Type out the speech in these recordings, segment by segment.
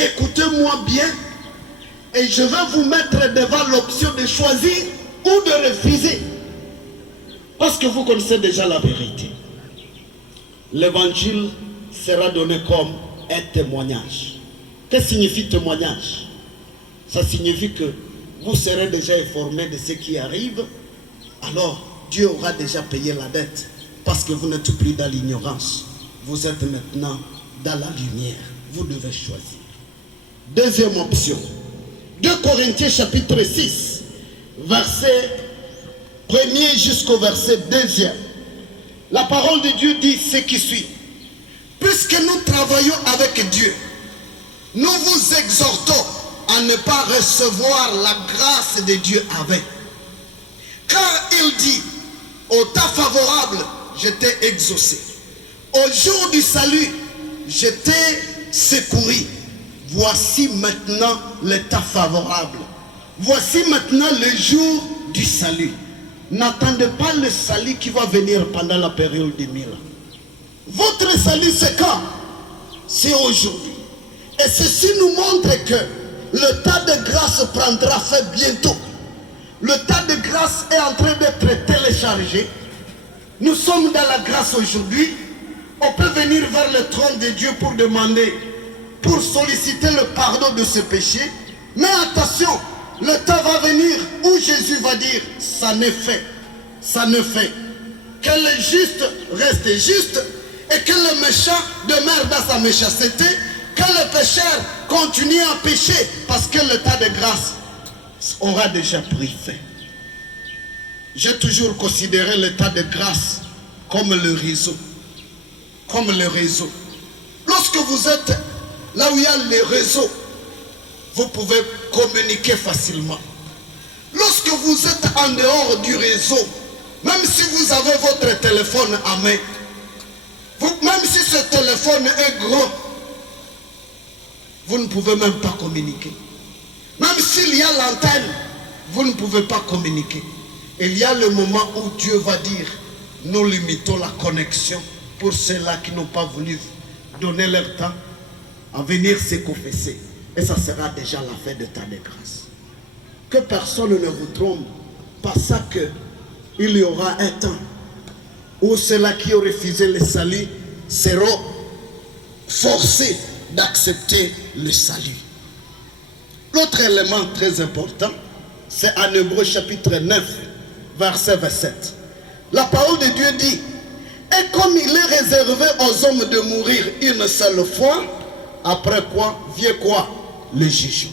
Écoutez-moi bien et je vais vous mettre devant l'option de choisir ou de refuser. Parce que vous connaissez déjà la vérité. L'évangile sera donné comme un témoignage. Que signifie témoignage? Ça signifie que vous serez déjà informé de ce qui arrive. Alors Dieu aura déjà payé la dette. Parce que vous n'êtes plus dans l'ignorance. Vous êtes maintenant dans la lumière. Vous devez choisir. Deuxième option. 2 Corinthiens chapitre 6, verset 1er jusqu'au verset 2e. La parole de Dieu dit ce qui suit. Puisque nous travaillons avec Dieu, nous vous exhortons à ne pas recevoir la grâce de Dieu avec. Car il dit, au temps favorable, je t'ai exaucé. Au jour du salut, je t'ai secouru. Voici maintenant l'état favorable. Voici maintenant le jour du salut. N'attendez pas le salut qui va venir pendant la période des 1000 ans. Votre salut c'est quand? C'est aujourd'hui. Et ceci nous montre que le temps de grâce prendra fin bientôt. Le temps de grâce est en train d'être téléchargé. Nous sommes dans la grâce aujourd'hui. On peut venir vers le trône de Dieu pour demander, pour solliciter le pardon de ses péchés. Mais attention, le temps va venir où Jésus va dire, ça n'est fait, ça ne fait. Que le juste reste juste et que le méchant demeure dans sa méchanceté, que le pécheur continue à pécher parce que le temps de grâce aura déjà pris fin. J'ai toujours considéré le temps de grâce comme le réseau. Comme le réseau. Lorsque vous êtes là où il y a le réseau, vous pouvez communiquer facilement. Lorsque vous êtes en dehors du réseau, même si vous avez votre téléphone à main, même si ce téléphone est gros, vous ne pouvez même pas communiquer. Même s'il y a l'antenne, vous ne pouvez pas communiquer. Il y a le moment où Dieu va dire, nous limitons la connexion pour ceux-là qui n'ont pas voulu donner leur temps à venir se confesser. Et ça sera déjà la fin de temps de grâce. Que personne ne vous trompe par ça qu'il y aura un temps où ceux-là qui ont refusé le salut seront forcés d'accepter le salut. L'autre élément très important, c'est en Hébreux chapitre 9, verset 27. La parole de Dieu dit, et comme il est réservé aux hommes de mourir une seule fois, après quoi vient quoi? Le jugement.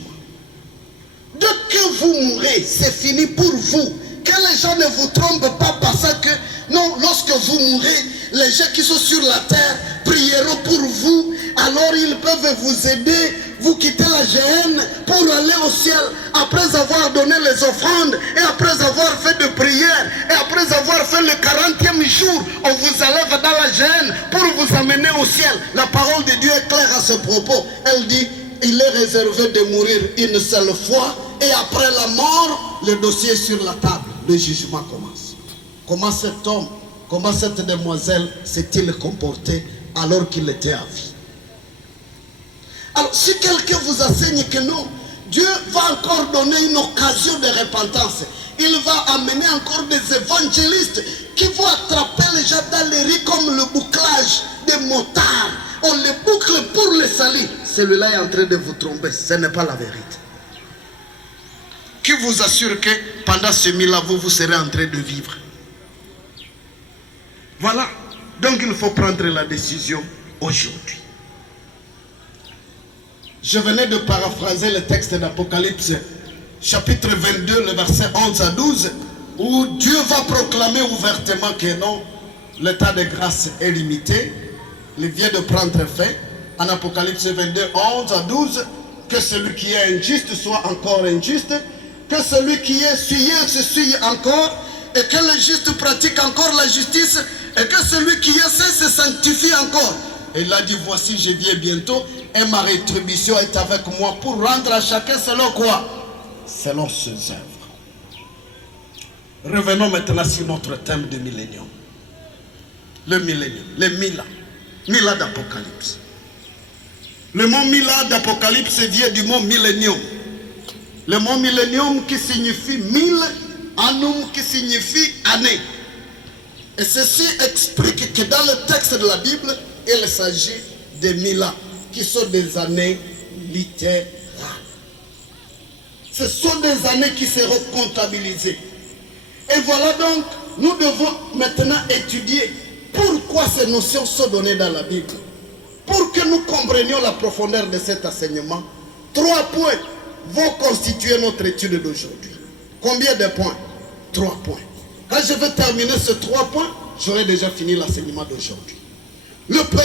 Dès que vous mourrez, c'est fini pour vous. Que les gens ne vous trompent pas par ça que, non, lorsque vous mourrez, les gens qui sont sur la terre prieront pour vous, alors ils peuvent vous aider, vous quitter la géhenne pour aller au ciel, après avoir donné les offrandes, et après avoir fait de prières, et après avoir fait le 40e jour, on vous enlève dans la géhenne pour vous amener au ciel. La parole de Dieu est claire à ce propos. Elle dit, il est réservé de mourir une seule fois, et après la mort, le dossier est sur la table. Le jugement commence. Comment cet homme, comment cette demoiselle s'est-il comporté alors qu'il était à vie? Alors, si quelqu'un vous enseigne que non, Dieu va encore donner une occasion de repentance. Il va amener encore des évangélistes qui vont attraper les gens dans les rues comme le bouclage des motards. On les boucle pour les salir. Celui-là est en train de vous tromper. Ce n'est pas la vérité. Qui vous assure que pendant ce mille-là, vous serez en train de vivre. Voilà. Donc il faut prendre la décision aujourd'hui. Je venais de paraphraser le texte d'Apocalypse, chapitre 22, le verset 11 à 12, où Dieu va proclamer ouvertement que non, le temps de grâce est limité, il vient de prendre fin. En Apocalypse 22, 11 à 12, que celui qui est injuste soit encore injuste, que celui qui est souillé se souille encore, et que le juste pratique encore la justice, et que celui qui est saint se sanctifie encore. Et il a dit, voici je viens bientôt, et ma rétribution est avec moi pour rendre à chacun selon quoi? Selon ses œuvres. Revenons maintenant sur notre thème de millénium. Le millénium, les 1000 ans. 1000 ans d'Apocalypse. Le mot mila d'Apocalypse vient du mot millénium. Le mot millénium qui signifie mille, annum qui signifie année. Et ceci explique que dans le texte de la Bible, il s'agit de mila, qui sont des années littérales. Ce sont des années qui seront comptabilisées. Et voilà donc, nous devons maintenant étudier pourquoi ces notions sont données dans la Bible. Pour que nous comprenions la profondeur de cet enseignement, 3 points vont constituer notre étude d'aujourd'hui. Combien de points? 3 points. Quand je vais terminer ces 3 points, j'aurai déjà fini l'enseignement d'aujourd'hui. Le premier